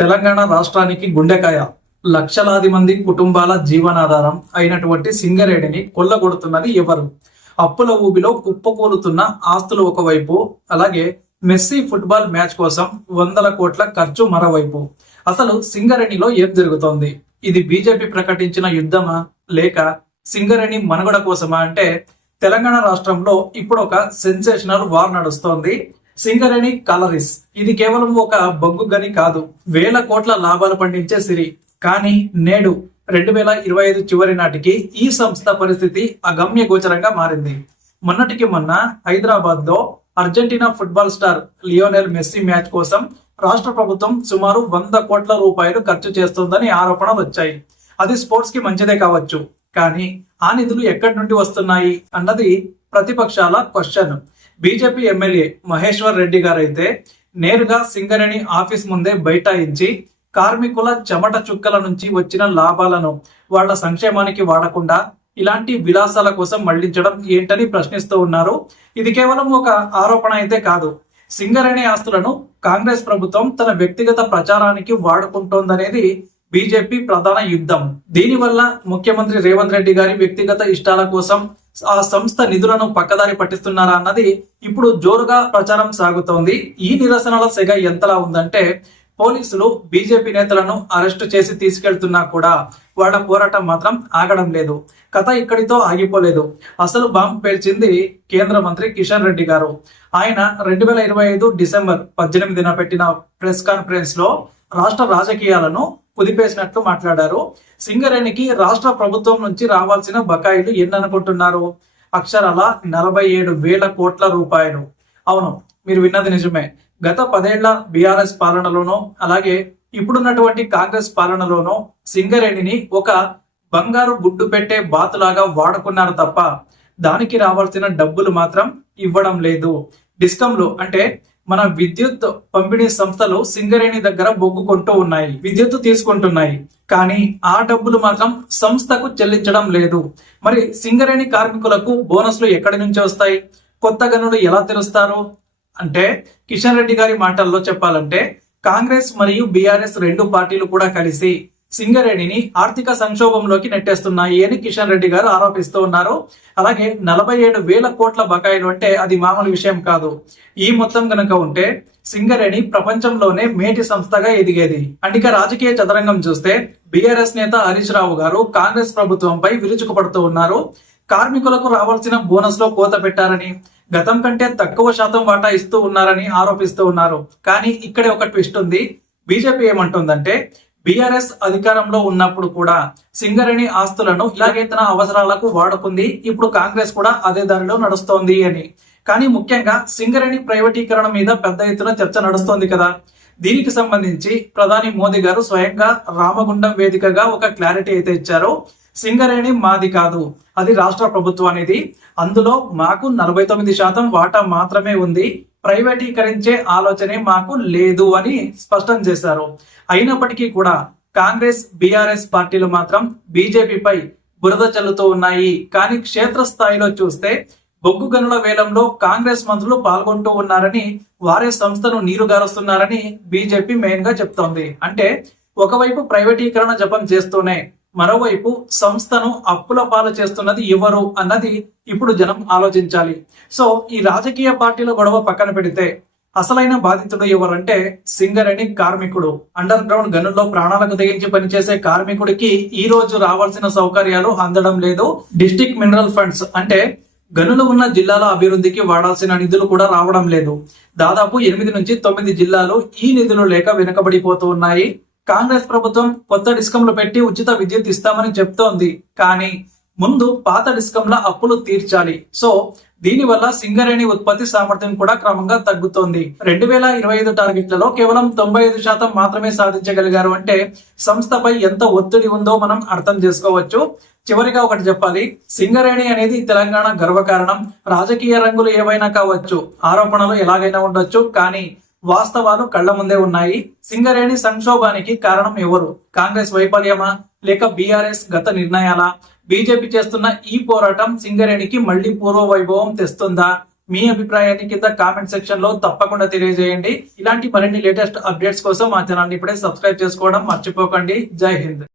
తెలంగాణ రాష్ట్రానికి గుండెకాయ, లక్షలాది మంది కుటుంబాల జీవనాధారం అయినటువంటి సింగరేణిని కొల్లగొడుతున్నది ఎవరు? అప్పుల ఊబిలో కుప్పకూలుతున్న ఆస్తులు ఒకవైపు, అలాగే మెస్సీ ఫుట్బాల్ మ్యాచ్ కోసం వందల కోట్ల ఖర్చు మరోవైపు. అసలు సింగరేణిలో ఏం జరుగుతోంది? ఇది బీజేపీ ప్రకటించిన యుద్ధమా, లేక సింగరేణి మనుగడ కోసమా అంటే తెలంగాణ రాష్ట్రంలో ఇప్పుడు ఒక సెన్సేషనల్ వార్ నడుస్తోంది. సింగరేణి కాలరీస్ ఇది కేవలం ఒక బొగ్గు గని కాదు, వేల కోట్ల లాభాలు పండించే సిరి. కానీ నేడు 2025 చివరి నాటికి ఈ సంస్థ పరిస్థితి అగమ్య గోచరంగా మారింది. మొన్నటికి మొన్న హైదరాబాద్ లో Argentina football star Lionel Messi match కోసం రాష్ట్ర ప్రభుత్వం సుమారు 100 కోట్ల రూపాయలు ఖర్చు చేస్తోందని ఆరోపణలు వచ్చాయి. అది స్పోర్ట్స్ కి మంచిదే కావచ్చు, కానీ ఆ నిధులు ఎక్కడి నుండి వస్తున్నాయి అన్నది ప్రతిపక్షాల question. BJP MLA Maheshwar Reddy గారైతే నేరుగా సింగరేణి ఆఫీస్ ముందే బైఠాయించి కార్మికుల చెమట చుక్కల నుంచి వచ్చిన లాభాలను వాళ్ల సంక్షేమానికి వాడకుండా ఇలాంటి విలాసాల కోసం మళ్లించడం ఏంటని ప్రశ్నిస్తూ ఉన్నారు. ఇది కేవలం ఒక ఆరోపణ అయితే కాదు. సింగరేణి ఆస్తులను కాంగ్రెస్ ప్రభుత్వం తన వ్యక్తిగత ప్రచారానికి వాడుకుంటోందనేది బీజేపీ ప్రధాన యుద్ధం. దీనివల్ల ముఖ్యమంత్రి రేవంత్ రెడ్డి గారి వ్యక్తిగత ఇష్టాల కోసం ఆ సంస్థ నిధులను పక్కదారి పట్టిస్తున్నారా అన్నది ఇప్పుడు జోరుగా ప్రచారం సాగుతోంది. ఈ నిరసనల సెగ ఎంతలా ఉందంటే పోలీసులు బీజేపీ నేతలను అరెస్టు చేసి తీసుకెళ్తున్నా కూడా వాళ్ళ పోరాటం మాత్రం ఆగడం లేదు. కథ ఇక్కడితో ఆగిపోలేదు. అసలు బాంబు పేల్చింది కేంద్ర మంత్రి కిషన్ రెడ్డి గారు. ఆయన 2025 డిసెంబర్ 18న పెట్టిన ప్రెస్ కాన్ఫరెన్స్ లో రాష్ట్ర రాజకీయాలను కుదిపేసినట్లు మాట్లాడారు. సింగరేణికి రాష్ట్ర ప్రభుత్వం నుంచి రావాల్సిన బకాయిలు ఎన్ననుకుంటున్నారు? అక్షరాల 47,000 కోట్ల రూపాయలు. అవును, మీరు విన్నది నిజమే. గత 10 ఏళ్ల బీఆర్ఎస్ పాలనలోనూ, అలాగే ఇప్పుడున్నటువంటి కాంగ్రెస్ పాలనలోనూ సింగరేణిని ఒక బంగారు గుడ్డు పెట్టే బాతులాగా వాడుకున్నారు తప్ప దానికి రావాల్సిన డబ్బులు మాత్రం ఇవ్వడం లేదు. డిస్కంలు అంటే మన విద్యుత్ పంపిణీ సంస్థలు సింగరేణి దగ్గర బొగ్గు కొంటూ ఉన్నాయి, విద్యుత్ తీసుకుంటున్నాయి. కానీ ఆ డబ్బులు మాత్రం సంస్థకు చెల్లించడం లేదు. మరి సింగరేణి కార్మికులకు బోనస్లు ఎక్కడి నుంచి వస్తాయి? కొత్త గనులు ఎలా తెరుస్తారు అంటే కిషన్ రెడ్డి గారి మాటల్లో చెప్పాలంటే కాంగ్రెస్ మరియు బీఆర్ఎస్ రెండు పార్టీలు కూడా కలిసి సింగరేణిని ఆర్థిక సంక్షోభంలోకి నెట్టేస్తున్నాయి అని కిషన్ రెడ్డి గారు ఆరోపిస్తూ ఉన్నారు. అలాగే 47,000 కోట్ల బకాయిలు అంటే అది మామూలు విషయం కాదు. ఈ మొత్తం గనక ఉంటే సింగరేణి ప్రపంచంలోనే మేటి సంస్థగా ఎదిగేది. అండ్ ఇక రాజకీయ చదరంగం చూస్తే బీఆర్ఎస్ నేత హరీష్ రావు గారు కాంగ్రెస్ ప్రభుత్వంపై విరుచుకుపడుతూ ఉన్నారు. కార్మికులకు రావాల్సిన బోనస్ లో కోత పెట్టారని, గతం కంటే తక్కువ శాతం వాటా ఇస్తూ ఉన్నారని ఆరోపిస్తూ ఉన్నారు. కానీ ఇక్కడే ఒక ట్విస్ట్ ఉంది. బీజేపీ ఏమంటుందంటే బీఆర్ఎస్ అధికారంలో ఉన్నప్పుడు కూడా సింగరేణి ఆస్తులను ఇలాగే తన అవసరాలకు వాడుకుంది, ఇప్పుడు కాంగ్రెస్ కూడా అదే దారిలో నడుస్తోంది అని. కానీ ముఖ్యంగా సింగరేణి ప్రైవేటీకరణ మీద పెద్ద ఎత్తున చర్చ నడుస్తోంది కదా. దీనికి సంబంధించి ప్రధాని మోదీ గారు స్వయంగా రామగుండం వేదికగా ఒక క్లారిటీ అయితే ఇచ్చారు. సింగరేణి మాది కాదు, అది రాష్ట్ర ప్రభుత్వానిది. అందులో మాకు 49% వాటా మాత్రమే ఉంది, ప్రైవేటీకరించే ఆలోచనే మాకు లేదు అని స్పష్టం చేశారు. అయినప్పటికీ కూడా కాంగ్రెస్ బీఆర్ఎస్ పార్టీలు మాత్రం బీజేపీపై బురద చల్లుతూ ఉన్నాయి. కానీ క్షేత్రస్థాయిలో చూస్తే బొగ్గు గనుల వేలంలో కాంగ్రెస్ మంత్రులు పాల్గొంటూ ఉన్నారని, వారే సంస్థను నీరుగారుస్తున్నారని బీజేపీ మెయిన్ గా చెప్తోంది. అంటే ఒకవైపు ప్రైవేటీకరణ జపం చేస్తూనే మరోవైపు సంస్థను అప్పుల పాలు చేస్తున్నది ఎవరు అన్నది ఇప్పుడు జనం ఆలోచించాలి. సో ఈ రాజకీయ పార్టీల గొడవ పక్కన పెడితే అసలైన బాధితుడు ఎవరంటే సింగరేణి కార్మికుడు. అండర్ గ్రౌండ్ గనుల్లో ప్రాణాలకు తెగించి పనిచేసే కార్మికుడికి ఈ రోజు రావాల్సిన సౌకర్యాలు అందడం లేదు. డిస్ట్రిక్ట్ మినరల్ ఫండ్స్ అంటే గనులు ఉన్న జిల్లాల అభివృద్ధికి వాడాల్సిన నిధులు కూడా రావడం లేదు. దాదాపు 8 నుంచి 9 జిల్లాలు ఈ నిధులు లేక వెనుకబడిపోతూ ఉన్నాయి. కాంగ్రెస్ ప్రభుత్వం కొత్త డిస్కంలు పెట్టి ఉచిత విద్యుత్ ఇస్తామని చెప్తోంది. కానీ ముందు పాత డిస్కంల అప్పులు తీర్చాలి. సో దీనివల్ల సింగరేణి ఉత్పత్తి సామర్థ్యం కూడా క్రమంగా తగ్గుతోంది. 2025 టార్గెట్లలో కేవలం 95% మాత్రమే సాధించగలిగారు అంటే సంస్థపై ఎంత ఒత్తిడి ఉందో మనం అర్థం చేసుకోవచ్చు. చివరిగా ఒకటి చెప్పాలి, సింగరేణి అనేది తెలంగాణ గర్వకారణం. రాజకీయ రంగులు ఏవైనా కావచ్చు, ఆరోపణలు ఎలాగైనా ఉండొచ్చు, కానీ వాస్తవాలు కళ్ల ముందే ఉన్నాయి. సింగరేణి సంక్షోభానికి కారణం ఎవరు? కాంగ్రెస్ వైఫల్యమా, లేక బీఆర్ఎస్ గత నిర్ణయాలా? బీజేపీ చేస్తున్న ఈ పోరాటం సింగరేణికి మళ్లీ పూర్వ వైభవం తెస్తుందా? మీ అభిప్రాయాన్ని కింద కామెంట్ సెక్షన్ లో తప్పకుండా తెలియజేయండి. ఇలాంటి మరిన్ని లేటెస్ట్ అప్డేట్స్ కోసం మా ఛానల్ ఇప్పుడే సబ్స్క్రైబ్ చేసుకోవడం మర్చిపోకండి. జై హింద్.